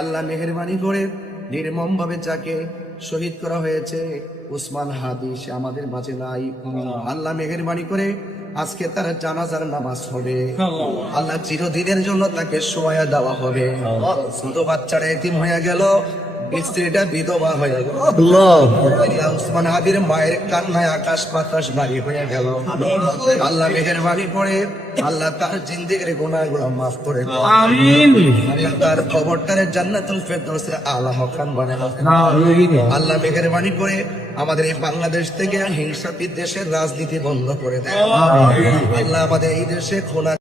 আল্লাহ মেহেরবানি করে নির্মম ভাবে যাকে শহীদ করা হয়েছে উসমান হাদি, সে আমাদের মাঝে নাই। আল্লাহ মেহেরবানি করে আজকে তার জানাজার নামাজ হবে। আল্লাহ চিরদিনের জন্য তাকে শোয়া দেওয়া হবে। ছোট বাচ্চারা এতিম হয়ে গেল, স্ত্রীটা বিধবা হয়ে গেল। উসমান হাদির মায়ের কান্নায় আকাশ বাতাস ভারী হয়ে গেল। আল্লাহ মেহেরবানি করে আল্লাহ তার জিন্দেগির গুনাহগুলো মাফ করে দাও। আমিন। আল্লাহ তার কবরটারে জান্নাতুল ফেরদৌসের আলা মাকাম বানায় দাও। আল্লাহ মেহেরবানি করে আমাদের এই বাংলাদেশ থেকে হিংসা বিদ্বেষের রাজনীতি বন্ধ করে দেয়। আল্লাহ আমাদের এই দেশে খোলা